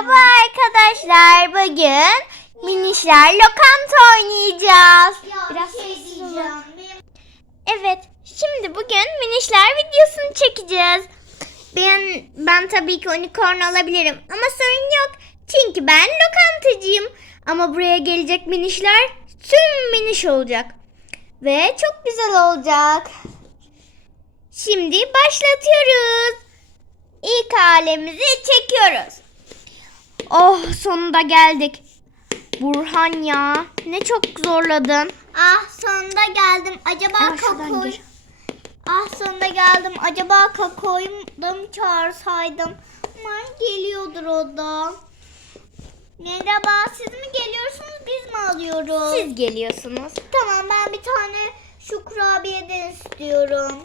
Merhaba arkadaşlar. Bugün minişler lokanta oynayacağız. Biraz şey diyeceğim. Evet. Şimdi bugün minişler videosunu çekeceğiz. Ben ben tabii ki unicorn alabilirim ama sorun yok. Çünkü ben lokantacıyım. Ama buraya gelecek minişler tüm miniş olacak. Ve çok güzel olacak. Şimdi başlatıyoruz. İlk halemizi çekiyoruz. Oh sonunda geldik. Burhan ya ne çok zorladın. Ah sonunda geldim. Acaba kakoy... gir. Ah sonunda geldim. Acaba kakoyu da mı çağırsaydım? Aman geliyordur o da. Merhaba siz mi geliyorsunuz biz mi alıyoruz? Siz geliyorsunuz. Tamam ben bir tane şu kurabiyeden istiyorum.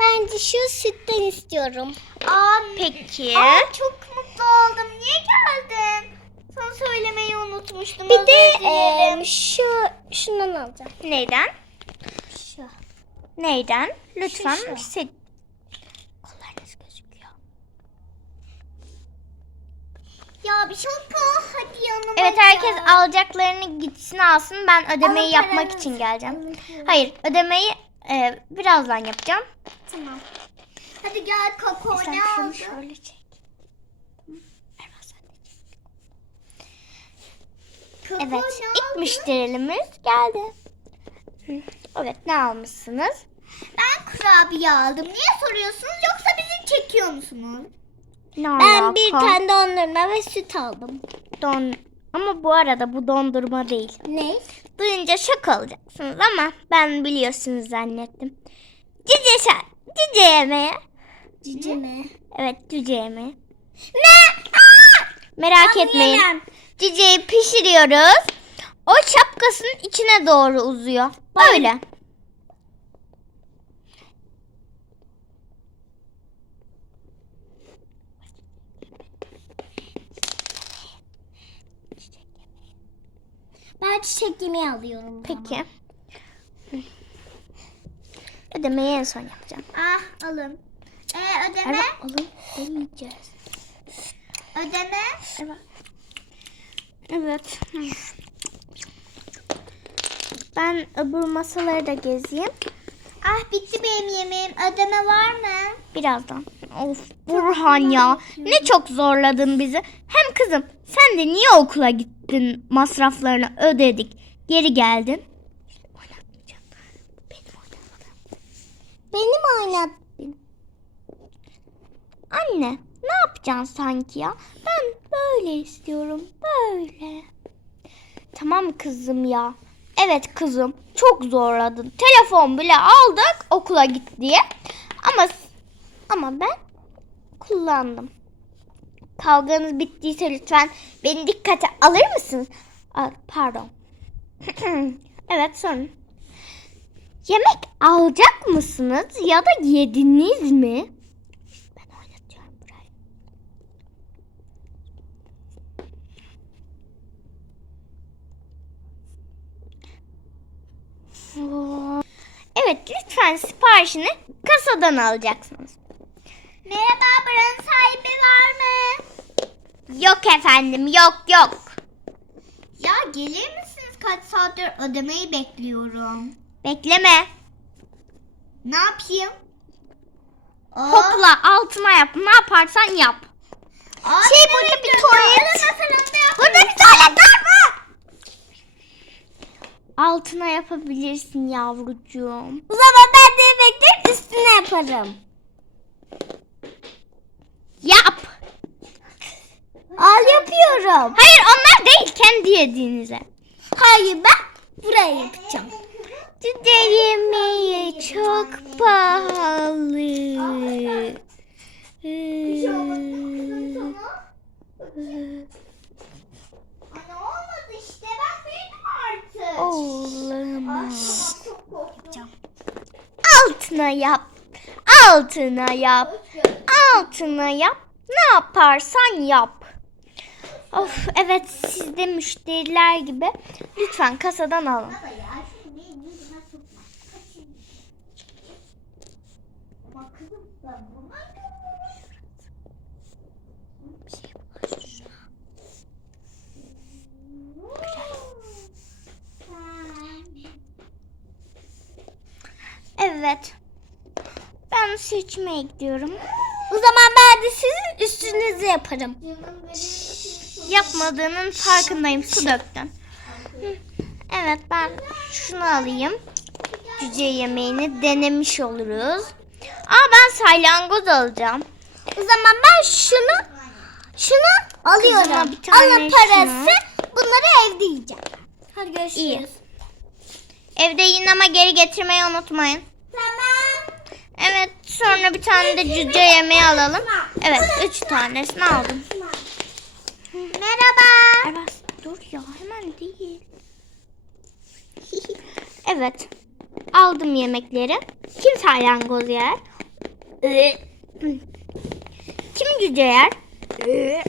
Bence şu sütten istiyorum. Aa, Peki. Aa, çok mutlu oldum. Niye geldin? Sana söylemeyi unutmuştum. Bir de eee, şu şundan alacağım. Neyden? Şu. Neyden? Lütfen Şu, şu. se- Kollarınız gözüküyor. Ya bir şaka. Hadi yanıma Evet gel. herkes alacaklarını gitsin alsın. Ben ödemeyi Alın yapmak için geleceğim. Alın. Hayır ödemeyi e, birazdan yapacağım. Tamam. Hadi gel kakao ne aldın? şöyle çek. Erman sen de çek. Kakao Evet ne ilk aldın? müşterimiz geldi. Evet ne almışsınız? Ben kurabiye aldım. Niye soruyorsunuz yoksa bizi çekiyor musunuz? Ne Ben bir alaka? tane dondurma ve süt aldım. Don ama bu arada bu dondurma değil. Ne? Duyunca şok olacaksınız ama ben biliyorsunuz zannettim. Cüce şa cüce yemeği. Cici mi? Evet cüce yemeği. Ne? Merak etmeyin. yemem. Cüceyi pişiriyoruz. O şapkasının içine doğru uzuyor. Böyle. Ben çiçek yemeği alıyorum. Peki. Ödemeyi en son yapacağım. Ah alın. Ee, ödeme? Evet, alın. Yiyeceğiz. Ödeme? Evet. Evet. Ben öbür masaları da gezeyim. Ah bitti benim yemeğim. Ödeme var mı? Birazdan. Of Burhan ya. Ne çok zorladın bizi. Hem kızım sen de niye okula gittin masraflarını ödedik. Geri geldin. Benim oynatmadığım. Benim oynat. Anne ne yapacaksın sanki ya? Ben böyle istiyorum. Böyle. Tamam kızım ya. Evet kızım çok zorladın. Telefon bile aldık okula git diye. Ama ama ben kullandım. Kavganız bittiyse lütfen beni dikkate alır mısınız? Pardon. evet sorun. Yemek alacak mısınız ya da yediniz mi? Evet lütfen siparişini kasadan alacaksınız. Merhaba buranın sahibi var mı? Yok efendim yok yok. Ya gelir misiniz? Kaç saattir ödemeyi bekliyorum. Bekleme. Ne yapayım? Aa, Hopla altına yap. Ne yaparsan yap. aa, Şey, burada bir tuvalet. Burada bir tuvalet var? Altına yapabilirsin yavrucuğum. O zaman ben de yemeklerin üstüne yaparım. Yap. Al yapıyorum. Hayır onlar değil kendi yediğinize. Hayır ben buraya yapacağım. Cüce yemeği çok pahalı. şey Olamaz. Altına yap. Altına yap. Altına yap. Ne yaparsan yap. Of evet siz de müşteriler gibi lütfen kasadan alın. Baba ya şunu benim yüzüme sokma. Kaçın. Ama kızım ben bunu Bir şey bulaştı şuna. Evet. Ben seçmeye gidiyorum. O zaman ben de sizin üstünüzü yaparım. Yapmadığının farkındayım. Su döktün. Evet ben şunu alayım. Cüce yemeğini denemiş oluruz. Aa ben salyangoz alacağım. O zaman ben şunu şunu alıyorum. Alın parası. Bunları evde yiyeceğim. Hadi görüşürüz. İyi. Evde yine ama geri getirmeyi unutmayın. Sonra bir tane de cüce yemeği alalım. Evet üç tanesini aldım. Merhaba. Evet dur ya hemen değil. evet aldım yemekleri. Kim salyangoz yer? Ee, Kim cüce yer? Ee,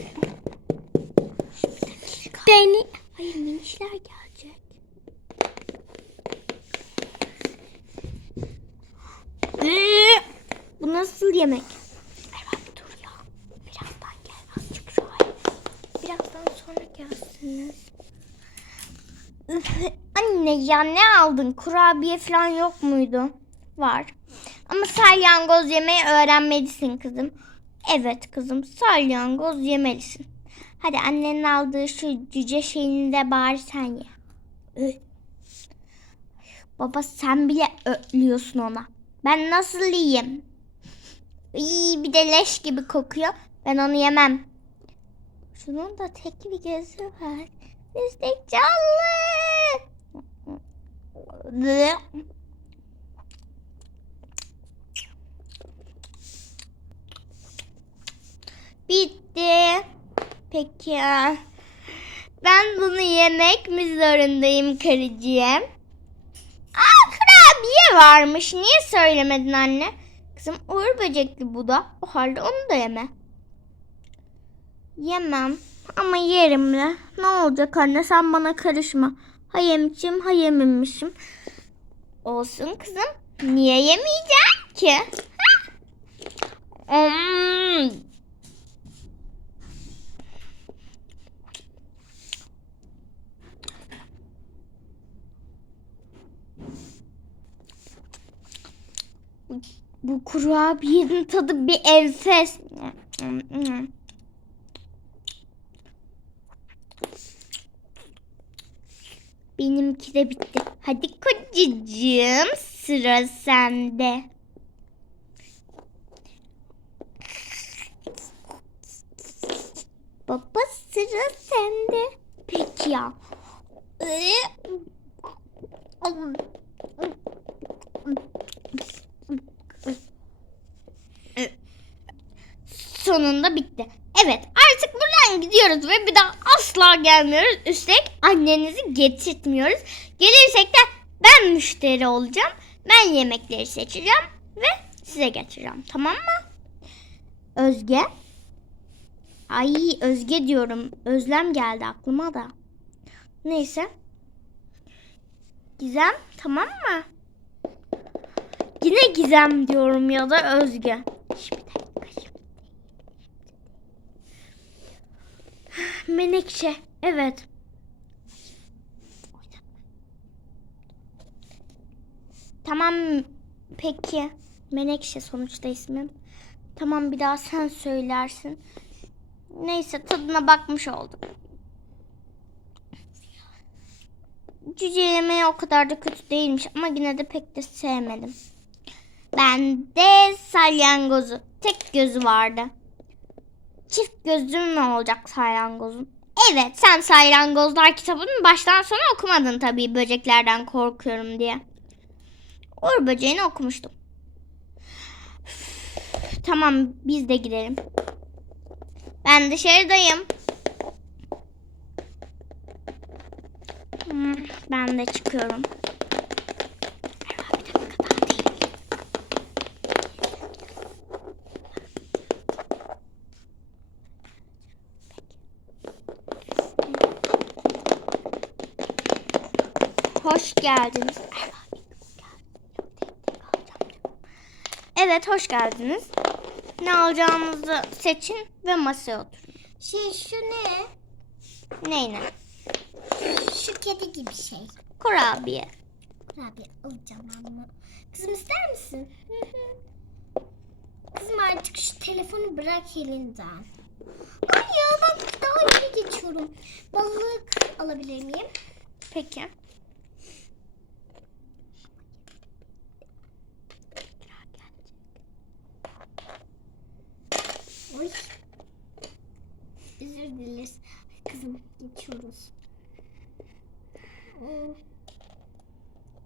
Beni. Hayır minişler gelecek. Bu nasıl yemek? Erman bir dur ya. Birazdan gel azıcık şu an. Birazdan sonra gelsiniz. Anne ya ne aldın? Kurabiye falan yok muydu? Var. Ama salyangoz yemeyi öğrenmelisin kızım. Evet kızım salyangoz yemelisin. Hadi annenin aldığı şu cüce şeyini de bari sen ye. Ö. Baba sen bile ötlüyorsun ona. Ben nasıl yiyeyim? İyi bir de leş gibi kokuyor. Ben onu yemem. Şunun da tek bir gözü var. Üstek canlı. Bitti. Peki. Ben bunu yemek mi zorundayım karıcığım? Aa kurabiye varmış. Niye söylemedin anne? Kızım uğur böcekli bu da. O halde onu da yeme. Yemem. Ama yerim de. Ne olacak anne sen bana karışma. Ha yemişim ha yememişim. Olsun kızım. Niye yemeyeceğim ki? Hmm. Bu kurabiyenin tadı bir enfes. Benimki de bitti. Hadi kocacığım sıra sende. Baba sıra sende. Peki ya. Sonunda bitti. Evet artık buradan gidiyoruz ve bir daha asla gelmiyoruz. Üstelik annenizi getirtmiyoruz. Gelirsek de ben müşteri olacağım. Ben yemekleri seçeceğim ve size getireceğim. Tamam mı? Özge. Ay Özge diyorum. Özlem geldi aklıma da. Neyse. Gizem tamam mı? Yine Gizem diyorum ya da Özge. Şş, bir dakika, şimdi. Menekşe. Evet. Tamam peki. Menekşe sonuçta ismim. Tamam bir daha sen söylersin. Neyse tadına bakmış oldum. Cüce yemeği o kadar da kötü değilmiş ama yine de pek de sevmedim. Ben de salyangozu. Tek gözü vardı. Çift gözlü ne olacak salyangozun? Evet sen salyangozlar kitabını baştan sona okumadın tabii böceklerden korkuyorum diye. Uğur böceğini okumuştum. Üf, Tamam biz de gidelim. Ben dışarıdayım. Hmm, Ben de çıkıyorum. Merhaba, bir dakika daha değil. Hoş geldiniz. Evet hoş geldiniz. Ne alacağınızı seçin ve masaya oturun. Şey şu ne? Neyine? Şu kedi gibi şey. Kurabiye. Kurabiye alacağım ama. Kızım ister misin? Kızım artık şu telefonu bırak elinden. Ay ya ben daha iyi geçiyorum. Balık alabilir miyim? Peki. Oy. Özür dileriz. Kızım geçiyoruz. Ee,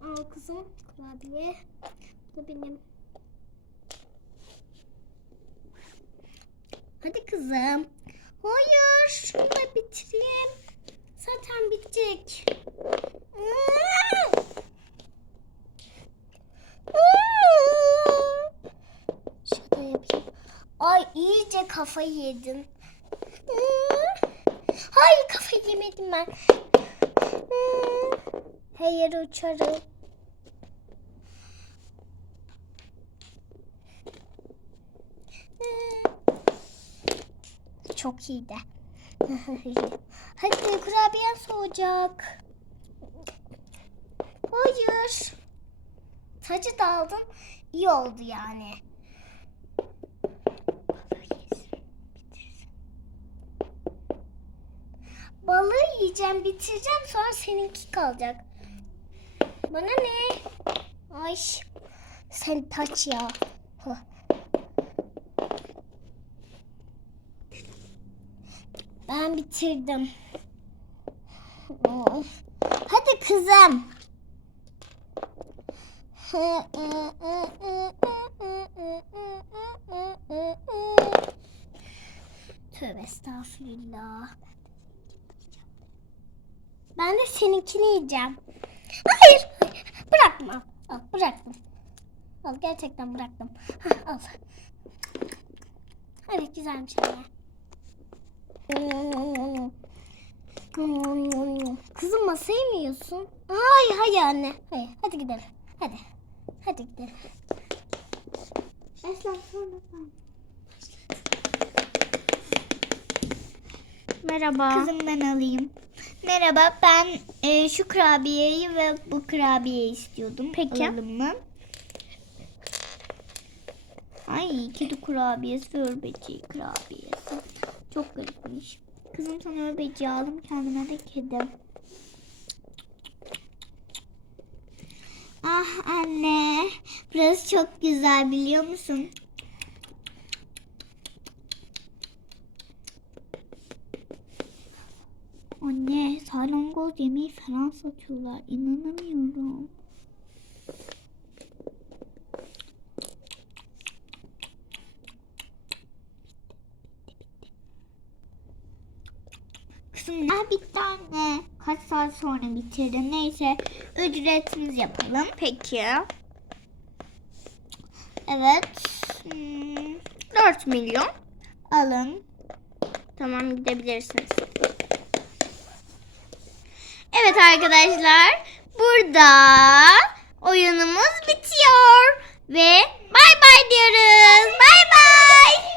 Al kızım kurabiye. Bu da benim. Hadi kızım. Hayır şunu da bitireyim. Zaten bitecek. Şöyle yapayım. Ay iyice kafayı yedin. Hayır kafayı yemedim ben. Hayır uçarım. Çok iyiydi. Hadi kurabiyen soğuyacak. Hayır. Tacı da aldım. İyi oldu yani. Yiyeceğim, bitireceğim sonra seninki kalacak. Bana ne? Ay. Sen taç ya. Ben bitirdim. Hadi kızım. Tövbe estağfurullah. Ben de seninkini yiyeceğim. Hayır. Bırakma. Al bıraktım. Al gerçekten bıraktım. Hah, al. Evet güzelmiş anne. Kızım masayı mı yiyorsun? Hayır hayır anne. Hayır hadi gidelim. Hadi. Hadi gidelim. Esra sonra ben. Merhaba. Kızım ben alayım. Merhaba ben e, şu kurabiyeyi ve bu kurabiyeyi istiyordum. Peki. Alalım mı? Ay kedi kurabiyesi örbeci kurabiyesi. Çok garipmiş. Kızım sana örbeci aldım kendime de kedi. Ah anne. Burası çok güzel biliyor musun? Anne salyangoz yemeği falan satıyorlar. İnanamıyorum. Kızım ah bitti anne. Kaç saat sonra bitirdim. Neyse ücretimiz yapalım. Peki. Evet. Hmm, 4 milyon. alın. Tamam gidebilirsiniz. Evet arkadaşlar. Burada oyunumuz bitiyor. Ve bay bay diyoruz. Bay bay.